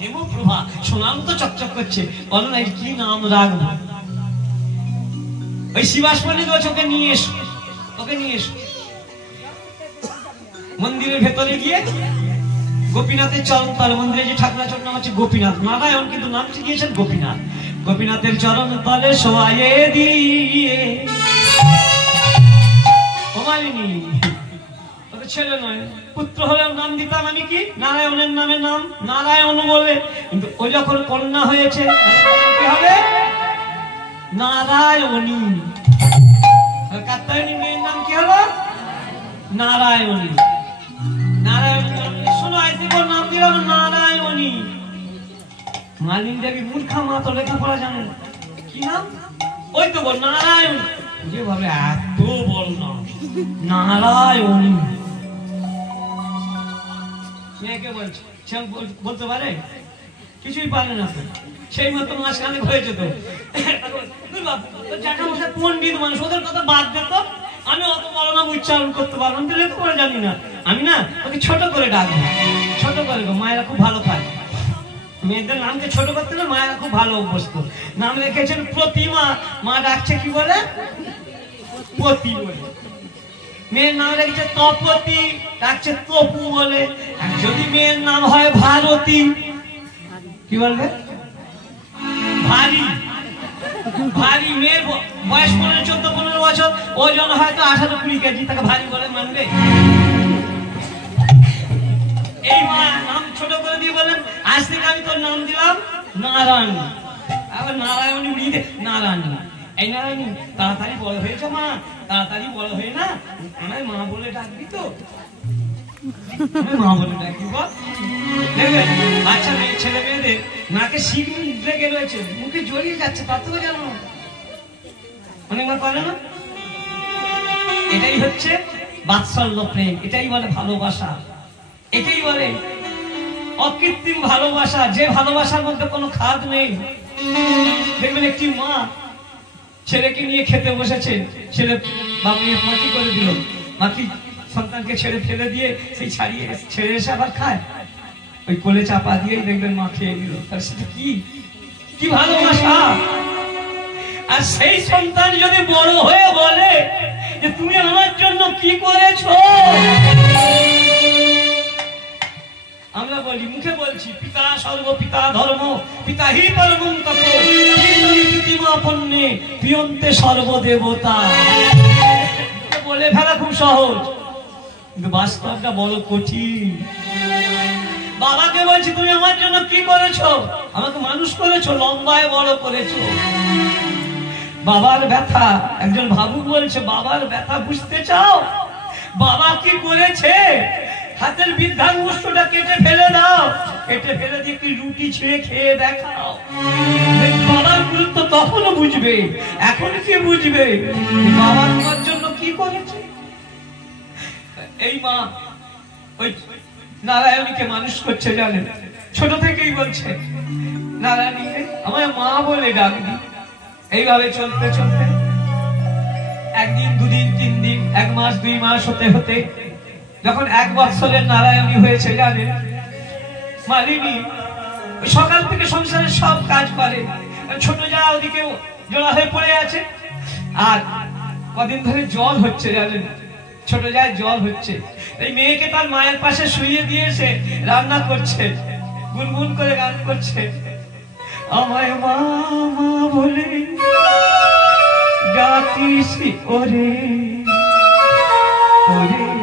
হেমপ্রভা সোনান্ত চকচক করছে, বলো না কি নাম রাখবো? ওই শিবাস পণ্ডিত ওকে নিয়ে এসো, ওকে নিয়ে এসো। মন্দিরের ভেতরে গিয়ে গোপীনাথের চরণ তলে, মন্দিরে যে ঠাকুরাচরণ নাম হচ্ছে গোপীনাথ, নারায়ণ কিন্তু নাম শিখিয়েছেন গোপীনাথ। গোপীনাথের চরণ তলে শোয়ায়ে দিয়ে, ও মালিনী ওকে ছেলে নয় পুত্র হলেও নাম দিতাম আমি কি নারায়ণের নামে নাম নারায়ণ বলে, কিন্তু ও যখন কন্যা হয়েছে কি হবে? নারায়ণী। কাত্যায়নী মেয়ের নাম কি হলো? নারায়ণী। নারায়ণী শোনো, আজকে ওর নাম দিলাম নারায়ণী। মালিনী দেবী মূর্খা, মা তো লেখাপড়া জানে না, কি নাম? ওই তো বল নারায়ণ। যে ভাবে এত বল না নারায়ণী। মেয়েকে বলছে, সে বলতে পারে? কিছুই পারে না তো, সেই মতো মাঝখানে হয়েছে তো। পণ্ডিত মানুষ, ওদের কথা বাদ দিত। আমি অত বড় নাম উচ্চারণ করতে পারবো, আমি তো লেখাপড়া জানি না। আমি না ওকে ছোট করে ডাকবো, ছোট করে। মায়েরা খুব ভালো পায়, মেয়েদের নামকে ছোট করতে না, মায়েরা খুব ভালো অভ্যস্ত। নাম রেখেছেন প্রতিমা, মা ডাকছে কি বলে? পতি বলে। মেয়ের নাম রেখেছে তপতি, ডাকছে তপু বলে। যদি মেয়ের নাম হয় ভারতী, কি বলবে? ভারী। ভারী। মেয়ের বয়স 14-15 বছর, ওজন হয়তো 18-20 কেজি, তাকে ভারী বলে মানবে? এই মা নাম ছোট করে দিয়ে বলেন, আজ থেকে আমি তোর নাম দিলাম নারায়ণ। আবার নারায়ণী উড়িয়ে দে, নারায়ণী। এই নারায়ণী তাড়াতাড়ি বড় হয়েছে মা, তাড়াতাড়ি বড় হয়ে না আমায় মা বলে ডাকবি তো? মা বলে ডাকবি বল। দেখবেন বাচ্চা মেয়ে ছেলে মেয়েদের নাকে শিখ লেগে রয়েছে, মুখে জড়িয়ে যাচ্ছে, তার তো জানো অনেকবার করে না। এটাই হচ্ছে বাৎসল্য প্রেম, এটাই বলে ভালোবাসা, এটাই বলে অকৃত্রিম ভালোবাসা, যে ভালোবাসার মধ্যে কোনো খাদ নেই। দেখবেন একটি মা ছেলেকে নিয়ে খেতে বসেছে, ছেলে বাবু মাটি করে দিল, মা কি সন্তানকে ছেড়ে ফেলে দিয়ে সেই ছাড়িয়ে ছেড়ে এসে আবার খায়? ওই কোলে চাপা দিয়েই দেখবেন মা খেয়ে নিল। তার সাথে কি ভালোবাসা! আর সেই সন্তান যদি বড় হয়ে বলে যে তুমি আমার জন্য কি করেছো, আমরা বলি, মুখে বলছি পিতা সর্বপিতা ধর্ম, পিতা হি পরমং তপ, পিতৃমা পণ্যে প্রিয়ন্তে সর্বদেবতা। বলে ফেলা খুব সহজ, কিন্তু বাস্তবটা বড় কঠিন। বাবাকে বলছি তুমি আমার জন্য কি করেছো? আমাকে মানুষ করেছো, লম্বায় বড় করেছো। বাবার ব্যথা, একজন ভাবুক বলছে বাবার ব্যথা বুঝতে চাও? বাবা কি করেছে? হাতের বৃদ্ধাঙ্গুষ্ঠটা কেটে ফেলে দাও, কেটে ফেলে দিয়ে একটি রুটি ছিঁড়ে খেয়ে দেখাও। বাবার গুরুত্ব তখনও বুঝবে, এখন কি বুঝবে বাবা তোমার জন্য কি করেছে। এই মা ওই নারায়ণীকে মানুষ করছে, জানেন, ছোট থেকেই বলছে নারায়ণী আমায় মা বলে ডাকবি। এইভাবে চলতে চলতে একদিন, দুদিন, 3 দিন, 1 মাস, 2 মাস হতে হতে যখন 1 বৎসরের নারায়ণী হয়েছে, জানেন, মালিনী সকাল থেকে সংসারের সব কাজ করে। ছোট যা ওদিকে জোড়া হয়ে পড়ে আছে, আর কদিন ধরে জল হচ্ছে, জানেন, ছোট যায় জল হচ্ছে। এই মেয়েকে তার মায়ের পাশে শুইয়ে দিয়েছে, রান্না করছে, গুনগুন করে গান করছে, আমায় মা মা বলে ডাকিস ওরে ওরে